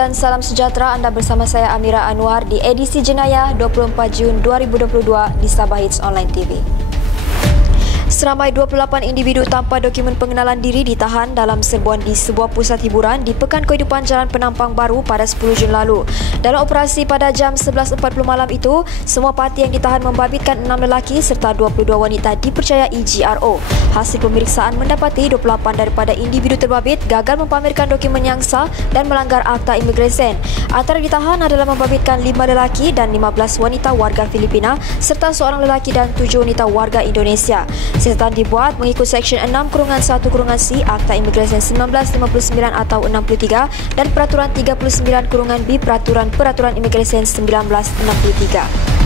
dan salam sejahtera. Anda bersama saya Amira Anwar di edisi Jenayah 24 Jun 2022 di Sabah Hits Online TV. Seramai 28 individu tanpa dokumen pengenalan diri ditahan dalam serbuan di sebuah pusat hiburan di Pekan Kehidupan Jalan Penampang Baru pada 10 Jun lalu. Dalam operasi pada jam 11.40 malam itu, semua parti yang ditahan membabitkan 6 lelaki serta 22 wanita dipercayai GRO. Hasil pemeriksaan mendapati 28 daripada individu terbabit gagal mempamerkan dokumen yang sah dan melanggar Akta Imigresen. Antara ditahan adalah membabitkan 5 lelaki dan 15 wanita warga Filipina serta seorang lelaki dan 7 wanita warga Indonesia. Siasatan dibuat mengikut Seksyen 6-C Akta Imigresen 1959 atau 63 dan Peraturan 39-B Peraturan Imigresen 1963.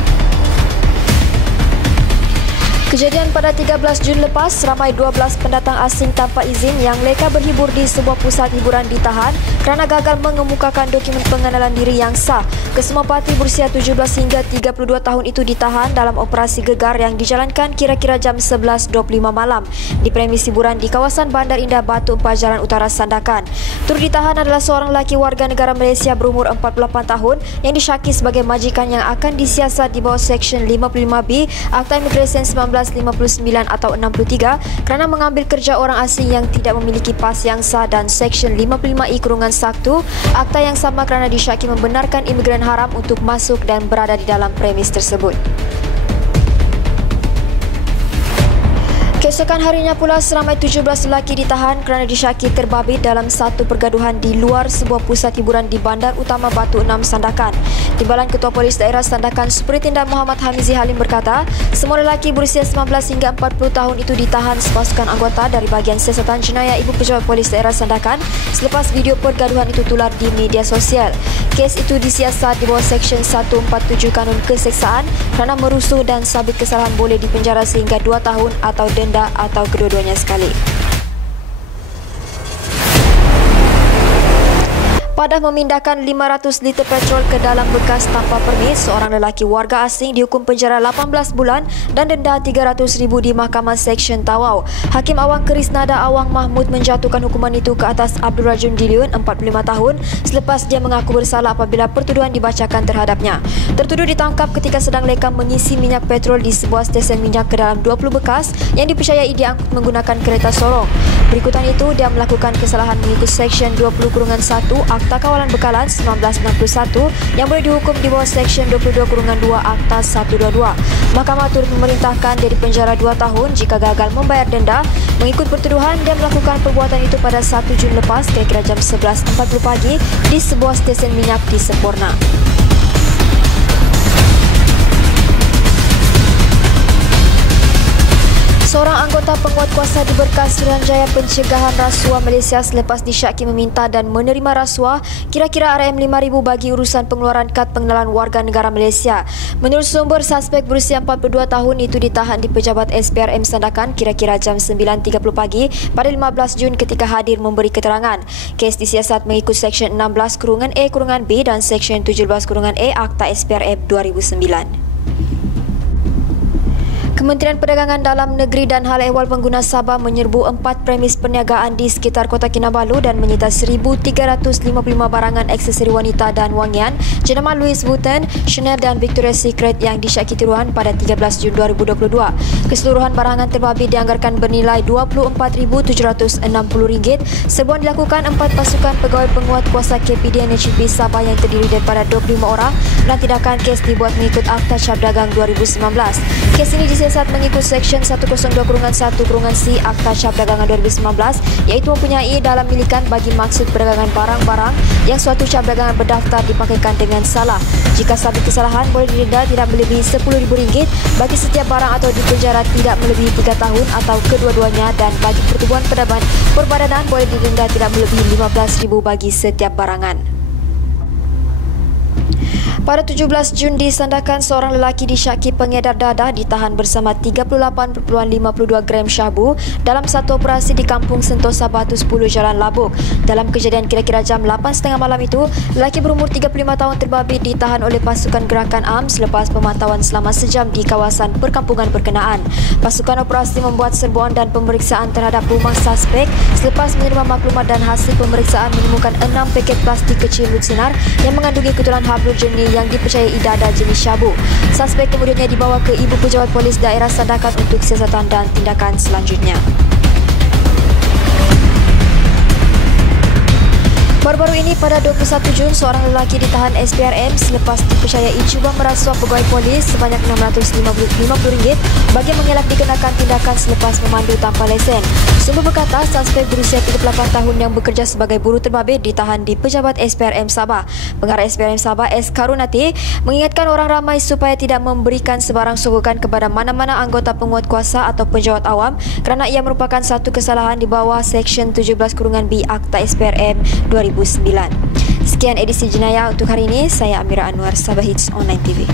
Kejadian pada 13 Jun lepas, ramai 12 pendatang asing tanpa izin yang leka berhibur di sebuah pusat hiburan ditahan kerana gagal mengemukakan dokumen pengenalan diri yang sah. Kesemua parti berusia 17 hingga 32 tahun itu ditahan dalam operasi gegar yang dijalankan kira-kira jam 11.25 malam di premis hiburan di kawasan Bandar Indah Batu Empat Jalan Utara Sandakan. Turut ditahan adalah seorang lelaki warga negara Malaysia berumur 48 tahun yang disyaki sebagai majikan yang akan disiasat di bawah Seksyen 55B Akta Imigresen 1959 atau 63 kerana mengambil kerja orang asing yang tidak memiliki pas yang sah dan Seksyen 55I-1 Akta yang sama kerana disyaki membenarkan imigran haram untuk masuk dan berada di dalam premis tersebut. Keesokan harinya pula, seramai 17 lelaki ditahan kerana disyaki terbabit dalam satu pergaduhan di luar sebuah pusat hiburan di Bandar Utama Batu 6 Sandakan. Timbalan Ketua Polis Daerah Sandakan Superintendan Muhammad Hamizi Halim berkata, semua lelaki berusia 19 hingga 40 tahun itu ditahan sepasukan anggota dari bahagian siasatan jenayah Ibu Pejabat Polis Daerah Sandakan selepas video pergaduhan itu tular di media sosial. Kes itu disiasat di bawah Seksyen 147 Kanun Keseksaan kerana merusuh dan sabit kesalahan boleh dipenjara sehingga 2 tahun atau denda atau kedua-duanya sekali. Padah memindahkan 500 liter petrol ke dalam bekas tanpa permis, seorang lelaki warga asing dihukum penjara 18 bulan dan denda RM300,000 di Mahkamah Seksyen Tawau. Hakim Awang Kerisnada Awang Mahmud menjatuhkan hukuman itu ke atas Abdul Rajun Diliun, 45 tahun, selepas dia mengaku bersalah apabila pertuduhan dibacakan terhadapnya. Tertuduh ditangkap ketika sedang leka mengisi minyak petrol di sebuah stesen minyak ke dalam 20 bekas yang dipercayai diangkut menggunakan kereta sorong. Berikutan itu, dia melakukan kesalahan mengikut Seksyen 20-1 Akta Kawalan Bekalan 1961 yang boleh dihukum di bawah Seksyen 22-2 Akta 122. Mahkamah turut memerintahkan dia dipenjara 2 tahun jika gagal membayar denda. Mengikut pertuduhan, dia melakukan perbuatan itu pada 1 Jun lepas kira-kira jam 11.40 pagi di sebuah stesen minyak di Semporna. Seorang anggota penguat kuasa di Berkas Suruhanjaya Pencegahan Rasuah Malaysia selepas disyaki meminta dan menerima rasuah kira-kira RM5,000 bagi urusan pengeluaran kad pengenalan warga negara Malaysia. Menurut sumber, suspek berusia 42 tahun itu ditahan di Pejabat SPRM Sandakan kira-kira jam 9.30 pagi pada 15 Jun ketika hadir memberi keterangan. Kes disiasat mengikut Seksyen 16-E-B dan Seksyen 17-E Akta SPRM 2009. Kementerian Perdagangan Dalam Negeri dan Hal Ehwal Pengguna Sabah menyerbu 4 premis perniagaan di sekitar Kota Kinabalu dan menyita 1,355 barangan aksesori wanita dan wangian jenama Louis Vuitton, Chanel dan Victoria's Secret yang disyaki tiruan pada 13 Jun 2022. Keseluruhan barangan terbabit dianggarkan bernilai RM24,760. Serbuan dilakukan 4 pasukan pegawai penguat kuasa KPD NHB Sabah yang terdiri daripada 25 orang dan tindakan kes dibuat mengikut Akta Cap Dagang 2019. Kes ini disiasat mengikut Seksyen 102-1-C Akta Cap Dagangan 2019 iaitu mempunyai dalam milikan bagi maksud perdagangan barang-barang yang suatu cap dagangan berdaftar dipakaikan dengan salah. Jika sabit kesalahan, boleh didenda tidak melebihi RM10,000 bagi setiap barang atau dipenjara tidak melebihi 3 tahun atau kedua-duanya, dan bagi pertubuhan perbadanan boleh didenda tidak melebihi RM15,000 bagi setiap barangan. Pada 17 Jun di Sandakan, seorang lelaki disyaki pengedar dadah ditahan bersama 38.52 gram syabu dalam satu operasi di Kampung Sentosa Batu 10 Jalan Labuk. Dalam kejadian kira-kira jam 8.30 malam itu, lelaki berumur 35 tahun terbabit ditahan oleh pasukan gerakan AM selepas pemantauan selama sejam di kawasan perkampungan berkenaan. Pasukan operasi membuat serbuan dan pemeriksaan terhadap rumah suspek selepas menerima maklumat dan hasil pemeriksaan menemukan 6 paket plastik kecil lutsinar yang mengandungi ketulan hablur jenis yang dipercayai dadah jenis syabu. Suspek kemudiannya dibawa ke Ibu Pejabat Polis Daerah Sandakan untuk siasatan dan tindakan selanjutnya. Baru-baru ini pada 21 Jun, seorang lelaki ditahan SPRM selepas dipercayai cuba merasuah pegawai polis sebanyak RM650 bagi mengelak dikenakan tindakan selepas memandu tanpa lesen. Sumber berkata, suspek berusia 38 tahun yang bekerja sebagai buruh terbabit ditahan di Pejabat SPRM Sabah. Pengarah SPRM Sabah S. Karunati mengingatkan orang ramai supaya tidak memberikan sebarang sokongan kepada mana-mana anggota penguat kuasa atau pejabat awam kerana ia merupakan satu kesalahan di bawah Seksyen 17(B Akta SPRM 2009. Sekian edisi Jenayah untuk hari ini. Saya Amira Anwar, Sabah Hits Online TV.